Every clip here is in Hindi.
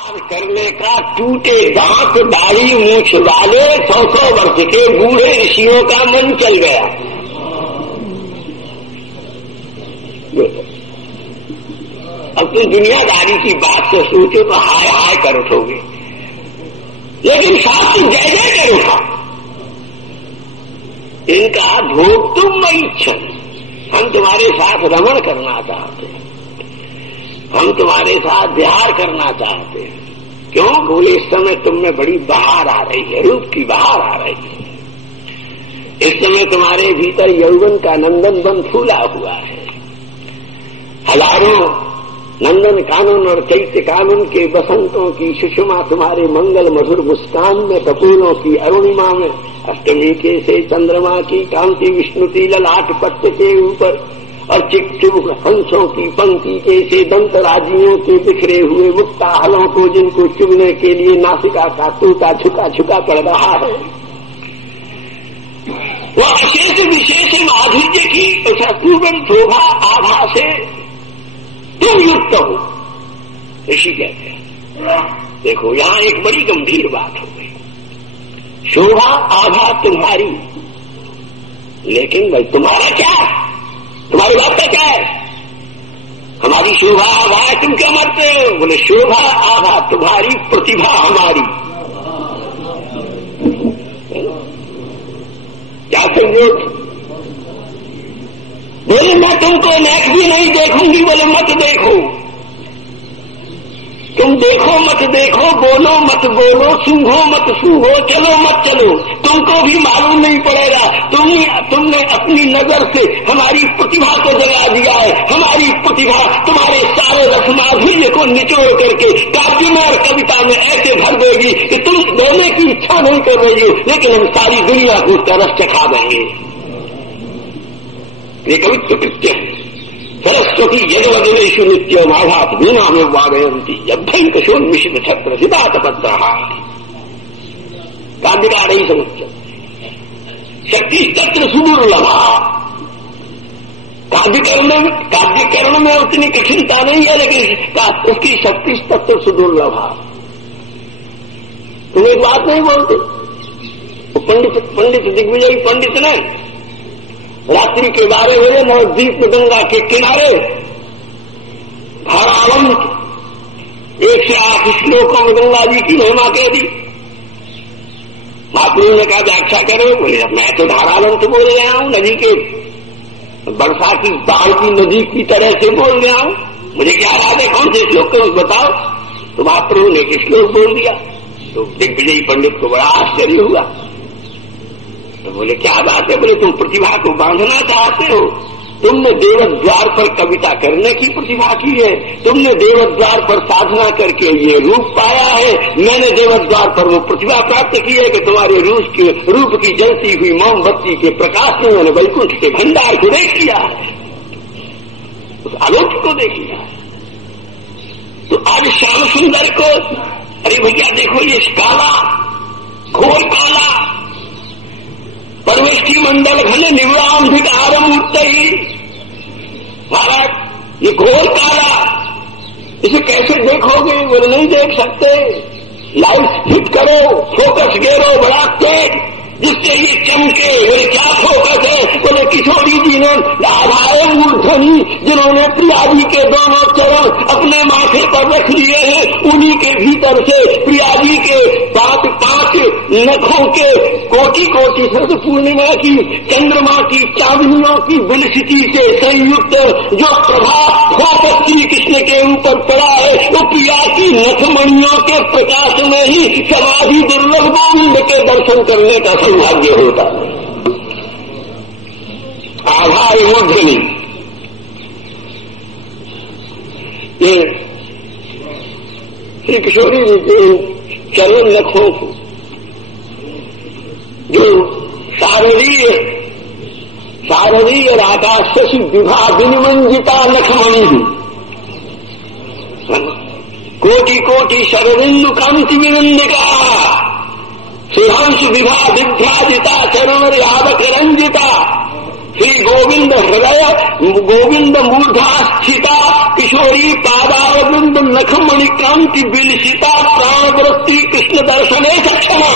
करने का टूटे दांत दाढ़ी मूछ वाले 100 वर्ष के बूढ़े ऋषियों का मन चल गया। अब तुम दुनियादारी की बात से सोचो तो हाय हाय कर उठोगे, लेकिन शास्त्र जय जय कर उठा। इनका भोग तुम मैं इच्छन, हम तुम्हारे साथ रमण करना चाहते हैं, हम तुम्हारे साथ विहार करना चाहते हैं। क्यों? बोले इस समय तुम में बड़ी बहार आ रही है, रूप की बहार आ रही है। इस समय तुम्हारे भीतर यौवन का नंदन वन फूला हुआ है। हजारों नंदन कानन और चैत्य कानन के बसंतों की सुषमा तुम्हारे मंगल मधुर मुस्कान में, कपूरों की अरुणिमा में, अष्टमी के से चंद्रमा की कांति विष्णुति ललाट पट्ट के ऊपर और चिकचुक हंसों की पंक्ति के से दंतराजियों के बिखरे हुए मुक्ताहलों को जिनको चुभने के लिए नासिका का टूटा झुका झुका पड़ रहा है, वह अशेष विशेष माधुर्य की पूर्ण शोभा आभा से तुम युक्त हो। ऋषि कहते हैं देखो यहां एक बड़ी गंभीर बात हो गई। शोभा आभा तुम्हारी, लेकिन भाई तुम्हारा क्या, तुम्हारी बात का क्या है? हमारी शोभा आभा है, तुम क्या मरते हो? बोले शोभा आभा तुम्हारी, प्रतिभा हमारी। क्या समझो? बोले मैं तुमको नेक भी नहीं देखूंगी। बोले मत देखो, तुम देखो मत देखो, बोलो मत बोलो, सूंघो मत सूंघो, चलो मत चलो, तुमको भी मालूम नहीं पड़ेगा। तुमने अपनी नजर से हमारी प्रतिभा को जगा दिया है। हमारी प्रतिभा तुम्हारे सारे रसमाधुर्य को निचोड़ करके काव्य में और कविता में ऐसे भर देगी कि तुम देने की इच्छा नहीं कर रही हो, लेकिन हम सारी दुनिया को उसका रस चखा देंगे। ये कवित्व कृत्य है। सरस्वती यदवदेशु नित्य माघात वीणा में वागयंती अभ्यंकशोन्मिषित छत्र सिद्धात पत्र काव्यकार ही समुच्च शक्ति तत्र सुदुर्लभा। काव्यकरण में उतनी कठिनता नहीं है, लेकिन उसकी शक्ति तत्र सुदुर्लभा। तुम एक बात नहीं बोलते। पंडित दिग्विजयी पंडित ने रात्रि के 12 बजे नवद्वीप गंगा के किनारे धारावंत 108 श्लोकों में गंगा जी की महिमा कह दी। महाप्रभु ने कहा व्याख्या करो। बोले मैं तो धारावंत बोल रहा हूं, नदी के वर्षा की बाढ़ की नदी की तरह से बोल रहा हूं, मुझे क्या याद है कौन से श्लोक को बताओ। तो महाप्रभु ने एक श्लोक बोल दिया तो दिग्विजयी पंडित को बड़ा आश्चर्य हुआ। तो बोले क्या बात है? बोले तुम प्रतिभा को बांधना चाहते हो। तुमने देवद्वार पर कविता करने की प्रतिभा की है, तुमने देवद्वार पर साधना करके ये रूप पाया है, मैंने देवद्वार पर वो प्रतिभा प्राप्त की है कि तुम्हारे रूप की जलती हुई मोमबत्ती के प्रकाश में मैंने वैकुंठ के भंडार को देख लिया है, उस आलोक को देख लिया। तो आज श्याम सुंदर को अरे भैया देखो ये काला घोर काला परवेष्टि मंडल घने निवरांधिकारम उत्तरी महाराज, ये घोर काला, इसे कैसे देखोगे? बोले नहीं देख सकते। लाइट फिट करो, फोकस गेरो बड़ा तेज जिससे ये चमके। बोले क्या फोकस है? बोले किशोरी जी ने आधारे मूर्धनी जिन्होंने प्रिया जी के दोनों चरण अपने माथे पर रख लिए हैं, उन्हीं के भीतर से प्रिया जी के 5 नखों के कोटि कोटि शरद पूर्णिमा की चंद्रमा की चांदनियों की विलसिती से संयुक्त जो प्रभाव फोकस श्री कृष्ण के ऊपर पड़ा है, वो प्रिया की नखमणियों के प्रकाश में ही समाधि दुर्लभ गोविंद के दर्शन करने का सौभाग्य होता है। आधार मूर्धनी ये श्री किशोरी जी के चरण नखों को जो शारदीय राधा शशि विभा विनिमंजिता नखमणि कोटि कोटि शरदिन्दु कांति विनंदिका सुधांशु विभा विभ्राजिता चरण यावक रंजिता श्री गोविंद हृदय गोविंद मूर्धा स्थिता किशोरी पादारविंद नखमणि कांति बिलसिता प्राणवृत्ति कृष्ण दर्शने सक्षमा।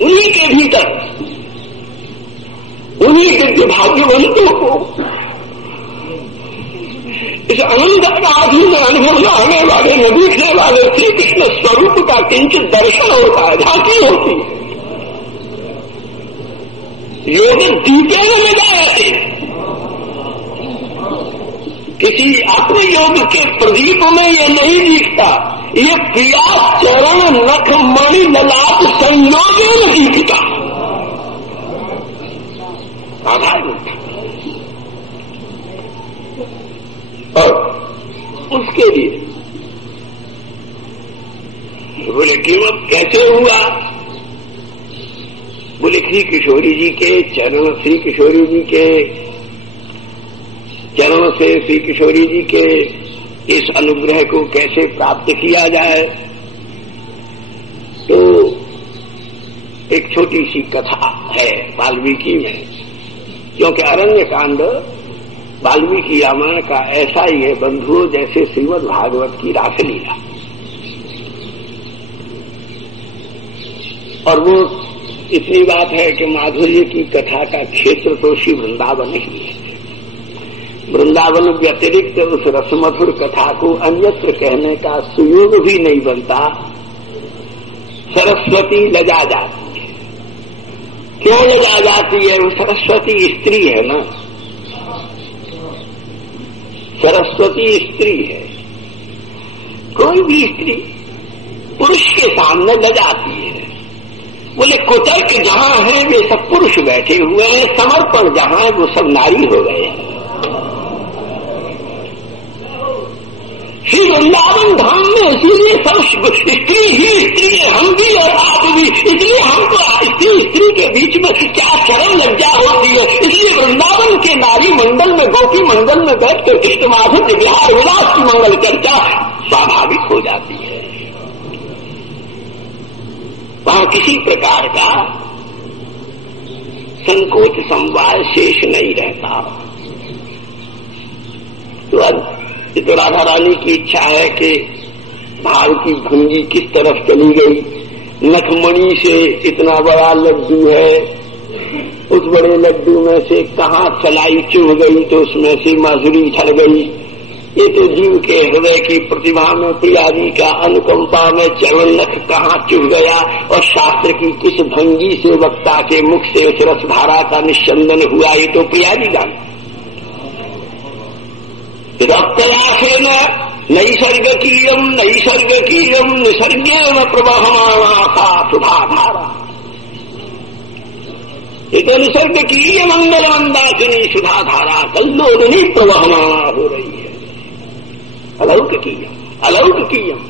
उन्हीं के भीतर उन्हीं के भाग्यवंतों को इस अनंत अधीन अनुभव में आने वाले न दिखने वाले श्री कृष्ण स्वरूप का किंचित दर्शन होता है, झांकी होती है। योग दीपे में लगा रहते किसी अपने योग के प्रदीप में ये नहीं दिखता, ये प्रिया चरण नख मणि ललाट संयोगे में दिखता। और उसके लिए बोले कीमत कैसे हुआ? बोले श्री किशोरी जी के चरण, श्री किशोरी जी के चरण से श्री किशोरी जी के इस अनुग्रह को कैसे प्राप्त किया जाए। तो एक छोटी सी कथा है वाल्मीकि में, क्योंकि अरण्य कांड वाल्मीकि रामायण का ऐसा ही है बंधुओं जैसे श्रीमद् भागवत की रासलीला। और वो इतनी बात है कि माधुर्य की कथा का क्षेत्र तो श्री वृंदावन ही है। वृंदावन व्यतिरिक्त उस रसमधुर कथा को अन्यत्र कहने का सुयोग भी नहीं बनता। सरस्वती लजा जाती है। क्यों लजा जाती है? वो सरस्वती स्त्री है ना, सरस्वती स्त्री है। कोई भी स्त्री पुरुष के सामने लजाती है। बोले कुतर्क जहां है वे सब पुरुष बैठे हुए हैं, समर्पण जहां है वो सब नारी हो गए हैं। श्री वृंदावन धाम में इसीलिए सब स्त्री ही स्त्री है, हम भी और आप भी। इसलिए हमको स्त्री स्त्री के बीच में क्या चरम लज्जा होती है। इसलिए वृंदावन के नारी मंडल में, गोपी मंडल में बैठकर कृष्ण माधुर्य विहार विलास की मंगल चर्चा स्वाभाविक हो जाती है। वहां किसी प्रकार का संकोच संवाद शेष नहीं रहता। तो राधा रानी की इच्छा है कि भाव की भंगी किस तरफ चली गई। नखमणि से इतना बड़ा लड्डू है, उस बड़े लड्डू में से कहाँ चलाई चुभ गई तो उसमें से माधुरी झड़ गई। ये तो जीव के हृदय की प्रतिभा में प्रियाजी का अनुकंपा में चरण नख कहाँ चुभ गया और शास्त्र की किस भंगी से वक्ता के मुख से उस रसधारा का निस्संदन हुआ, ये तो प्रियाजी जाने। रक्तलाखेन नैसर्गकीयम नैसर्गकीयम निसर्गेण प्रवहमाना सा सुधाधारा। ये तो निसर्गकीय मंगल मंदाकिनी सुधाधारा कल्लोदनी प्रवहमाना हो रही है। अलौकिकीयम अलौकिकीयम,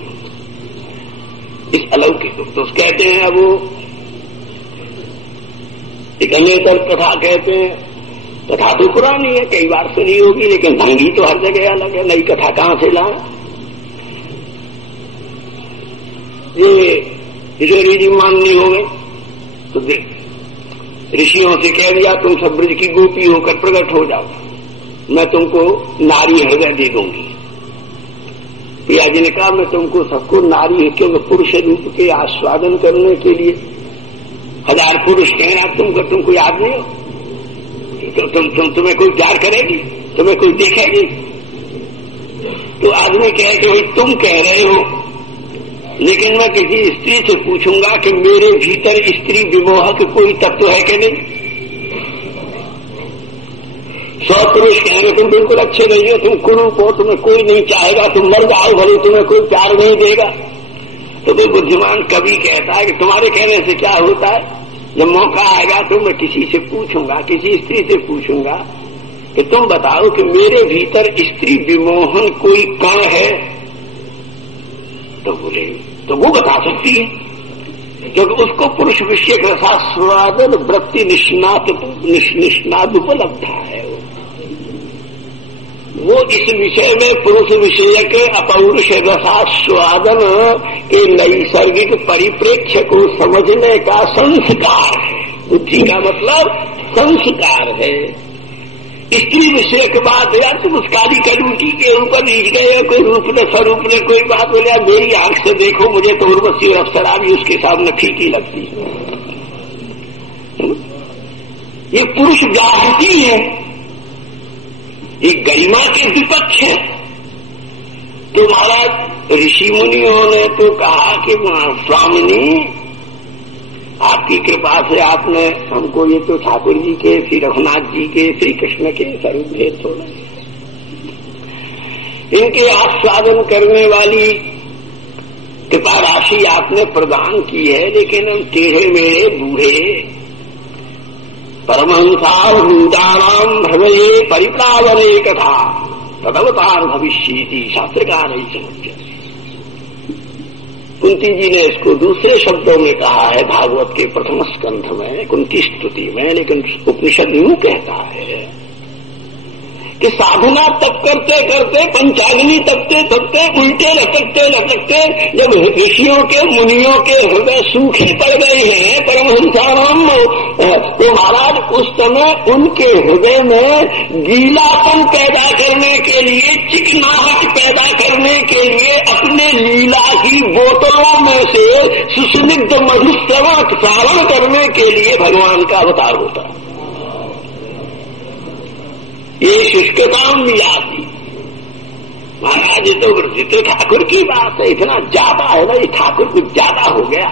इस अलौकिक तो कहते हैं। अब वो एक अन्यतर कथा कहते हैं। कथा तो पुरानी है, कई बार सुनी होगी, लेकिन भंगी तो हर जगह अलग है। नई कथा कहां से लाए? ये किशोरी जी माननी हो गए तो देख ऋषियों से कह दिया तुम सब ब्रज की गोपी होकर प्रकट हो जाओ, मैं तुमको नारी हृदय दे दूंगी। प्रिया जी ने कहा मैं तुमको सबको नारी है, क्योंकि पुरुष रूप के आस्वादन करने के लिए हजार पुरुष कहना तुमको याद नहीं हो तो तुम्हें कोई प्यार करेगी, तुम्हें कोई देखेगी? तो आदमी कहे कि भाई तुम कह रहे हो, लेकिन मैं किसी स्त्री से पूछूंगा कि मेरे भीतर स्त्री विमोहक कोई तत्व है कि नहीं? 100 पुरुष कहेंगे तुम बिल्कुल अच्छे नहीं हो, तुम कुरूप हो, तुम्हें कोई नहीं चाहेगा, तुम मर जाओ भले, तुम्हें कोई प्यार नहीं देगा। तो कोई बुद्धिमान कवि कहता है कि तुम्हारे कहने से क्या होता है, जब मौका आएगा तो मैं किसी से पूछूंगा, किसी स्त्री से पूछूंगा कि तुम बताओ कि मेरे भीतर स्त्री विमोहन कोई कण है। तो बोले तो वो बता सकती है, क्योंकि उसको पुरुष विषय का रसास्वादन वृत्ति निष्णात उपलब्ध है। वो इस विषय में पुरुष विषय के अपौरुष रसास्वादन के नैसर्गिक परिप्रेक्ष्य को समझने का संस्कार है। बुद्धि का मतलब संस्कार है। स्त्री विषय की बात है, तुम उस काली कलूटी के ऊपर नीच गए, कोई रूप ने स्वरूप ने कोई बात बोले, मेरी आंख से देखो मुझे तो उर्वशी और अप्सरा भी उसके सामने फीकी लगती है। ये पुरुष जागृति है, ये गरिमा के विपक्ष है। तो महाराज ऋषि मुनियों ने तो कहा कि स्वामिनी आपकी कृपा से आपने हमको ये तो ठाकुर जी के, श्री रघुनाथ जी के, श्री कृष्ण के स्वरूप भेद हो रहे, इनके आस्वादन करने वाली कृपा राशि आपने प्रदान की है। लेकिन हम टेढ़े मेढ़े बूढ़े परमहंसार भूतानाम भवे परिप्लावने कथा तदवतार भविष्यति शास्त्रकार ही। कुंती जी ने इसको दूसरे शब्दों में कहा है भागवत के प्रथम स्कंध में कुंती स्तुति में, लेकिन उपनिषद यूं कहता है कि साधना तप करते करते, पंचाग्नि तपते तपते, उल्टे लटकते जब ऋषियों के मुनियों के हृदय सूखे पड़ गए हैं परमहंसाराम, तो महाराज उस समय उनके हृदय में गीलापन पैदा करने के लिए, चिकनाहट पैदा करने के लिए अपने लीला की बोतलों में से सुस्निग्ध मधुश्रवण सारण करने के लिए भगवान का अवतार होता है। ये शुष्कताम भी आती महाराज, ये तो ठाकुर की बात है, इतना ज्यादा है ना, ये ठाकुर कुछ ज्यादा हो गया।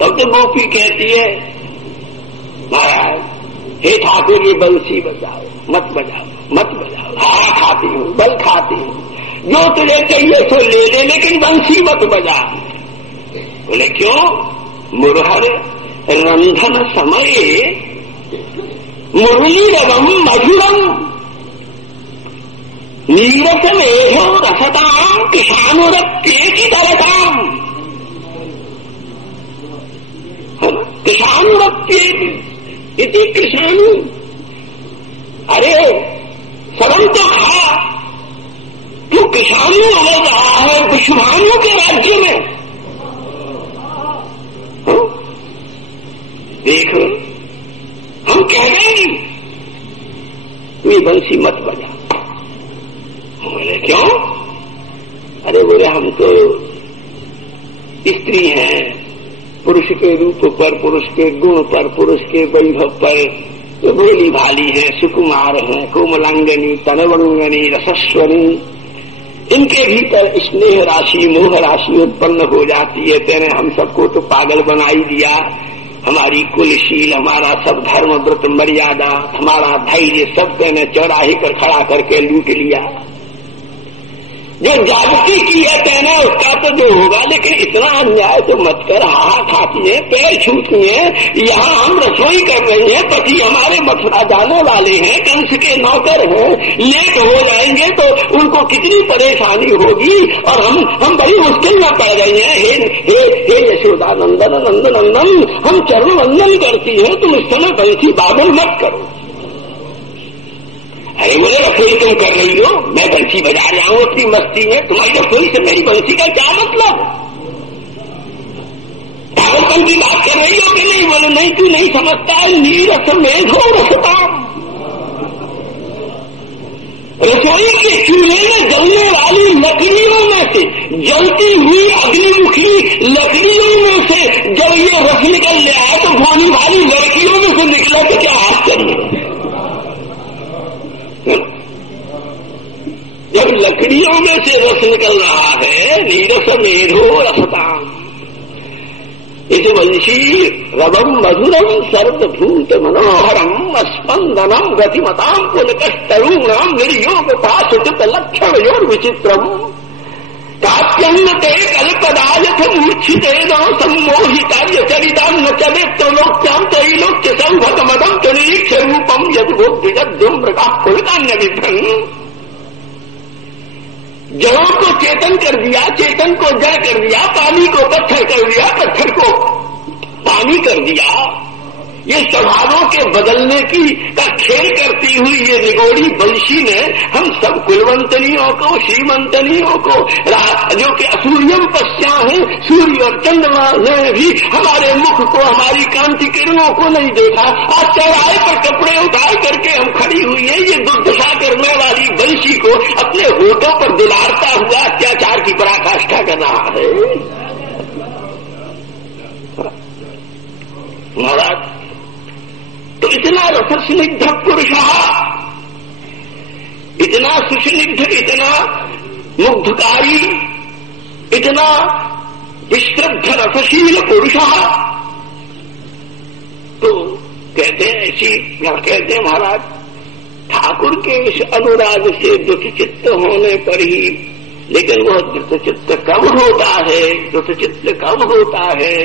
तब तो गोपी कहती है महाराज हे ठाकुर ये बंसी बजाओ, मत बजाओ, मत बजाओ, हाँ खाती हूँ, बल खाती हूँ, जो तुझे चाहिए सो ले ले, लेकिन बंसी मत बजा। बोले क्यों? मुरहर रंधन समय मुरलीरवम मधुरम नीरसमेधो रसताम किशानुरप्येति तरताम। किशानुरप्येति इति कृष्णानु। अरे सरल तो है, तू किशानु हो रहा है विश्वानु के राज्य में। देखो हम कह देंगे ये बंसी मत बजा। बोले क्यों? अरे बोले हम तो स्त्री हैं, पुरुष के रूप पर, पुरुष के गुण पर, पुरुष के वैभव पर तो भोली भाली है, सुकुमार है, कोमलांगनी, तनवंगनी, रसस्वनी, इनके भीतर स्नेह राशि, मोह राशि उत्पन्न हो जाती है। तेने हम सबको तो पागल बनाई दिया, हमारी कुलशील, हमारा सब धर्म व्रत मर्यादा, हमारा धैर्य सब तेने चौराहे पर खड़ा करके लूट लिया। जो जागृति की है तेने उसका तो जो होगा, लेकिन इतना अन्याय तो मत कर। हाथ खाती है, पैर छूती है, यहाँ हम रसोई कर रहे हैं, पति हमारे मथुरा जाने वाले हैं, कंस के नौकर हैं, लेट हो जाएंगे तो उनको कितनी परेशानी होगी, और हम बड़ी मुश्किल में पड़ रहे हैं। हे यशोदा नंदन नंदन नंदन, हम चरण वंदन करती हैं, तुम इस समय बंसी बादल मत करो। अरे बोले रसोई तुम कर रही हो, मैं बंसी बजा रहा हूं अपनी मस्ती में, तुम्हारी रसोई से मेरी बंसी का क्या मतलब? पागलपन की बात कर रही हो कि नहीं? बोले नहीं, तू नहीं समझता है, नीरस मेघो रसता। रसोई के चूल्हे में जलने वाली लकड़ियों में से, जलती हुई अग्निमुखी लकड़ियों में से जब ये रस निकल गया तो भोली भाली लड़कियों में से निकला तो क्या आश्चर्य। जब लकड़ियों में से रस निकल रहा है, नीरस मेधो रसताम, इस वंशी रवम मधुरम सर्वभूत मनोहरम स्पंदनम गतिमताम पुलकस्तरूणाम निर्योग पाशुचित लक्षण योर विचित्रम काप्यन्नते कल्पदायथ मूर्छिते न सम्मोहितार्य चरिताम न चले त्रिलोक्याम त्रैलोक्य संभत मदम तरीक्ष रूपम यद्भुद्विजद्युम मृगा पुलकान्य विभ्रम। जड़ों को चेतन कर दिया, चेतन को जड़ कर दिया, पानी को पत्थर कर दिया, पत्थर को पानी कर दिया, ये स्वभावों के बदलने का खेल करती हुई ये निगोड़ी बंशी ने हम सब कुलवंतनियों को, श्रीमंतनियों को, जो कि असूर्यम पश्चा है, सूर्य और चंद्रमा ने भी हमारे मुख को, हमारी कांति किरणों को नहीं देखा। आज चौराहे पर कपड़े उतार करके हम खड़ी हुई है, ये दुर्दशा करने वाली बंशी को अपने होठों पर दुलारता हुआ अत्याचार की पराकाष्ठा कर रहा है। महाराज, तो इतना रसस्निग्ध पुरुष, इतना सुस्निग्ध, इतना मुग्धकारी, इतना विश्रद्ध रसशील पुरुष, तो कहते हैं ऐसी, कहते हैं महाराज, ठाकुर के इस अनुराग से दुष्चित्त होने पर ही, लेकिन वह दुष्चित्त कब होता है? दुष्चित्त कब होता है?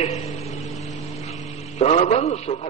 श्रवण सुख